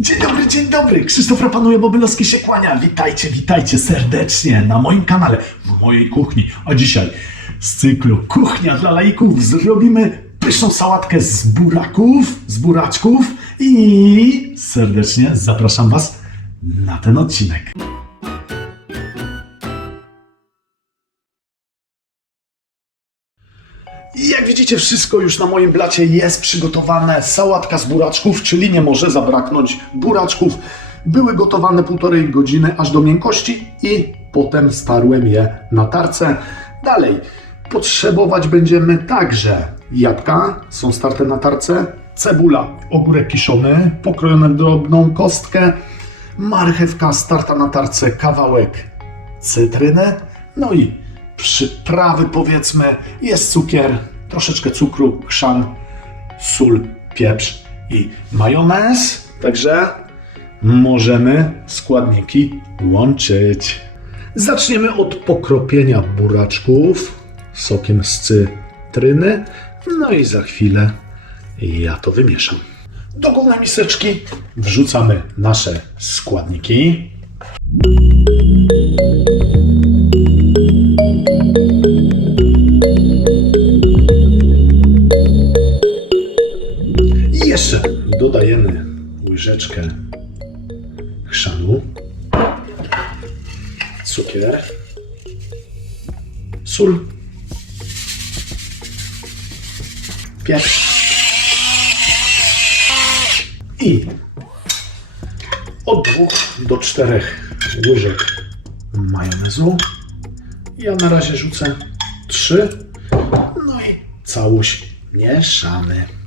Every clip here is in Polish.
Dzień dobry, dzień dobry. Krzysztof Rapanuje, Bobylowski się kłania. Witajcie, witajcie serdecznie na moim kanale, w mojej kuchni. A dzisiaj z cyklu Kuchnia dla laików zrobimy pyszną sałatkę z buraków, z buraczków i serdecznie zapraszam Was na ten odcinek. Jak widzicie, wszystko już na moim blacie jest przygotowane. Sałatka z buraczków, czyli nie może zabraknąć buraczków. Były gotowane półtorej godziny aż do miękkości i potem starłem je na tarce. Dalej, potrzebować będziemy także jabłka, są starte na tarce, cebula, ogórek kiszony, pokrojone drobną kostkę, marchewka starta na tarce, kawałek cytryny, no i przyprawy powiedzmy, jest cukier, troszeczkę cukru, chrzan, sól, pieprz i majonez. Także możemy składniki łączyć. Zaczniemy od pokropienia buraczków sokiem z cytryny, no i za chwilę ja to wymieszam. Do głównej miseczki wrzucamy nasze składniki. Jeszcze dodajemy łyżeczkę chrzanu, cukier, sól, pieprz i od dwóch do czterech łyżek majonezu. Ja na razie rzucę trzy, no i całość mieszamy.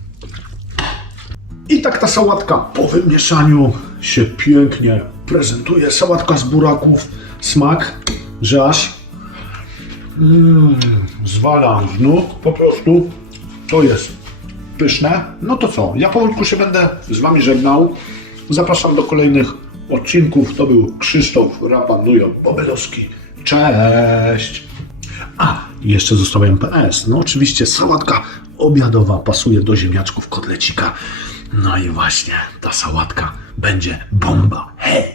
I tak ta sałatka po wymieszaniu się pięknie prezentuje. Sałatka z buraków, smak, że aż mm, zwala z nóg po prostu. To jest pyszne. No to co, ja powolutku się będę z Wami żegnał. Zapraszam do kolejnych odcinków. To był Krzysztof Rapanujo Bobylowski. Cześć! A, jeszcze zostawiam PS. No oczywiście sałatka obiadowa pasuje do ziemniaczków kotlecika. No i właśnie, ta sałatka będzie bomba. Hej!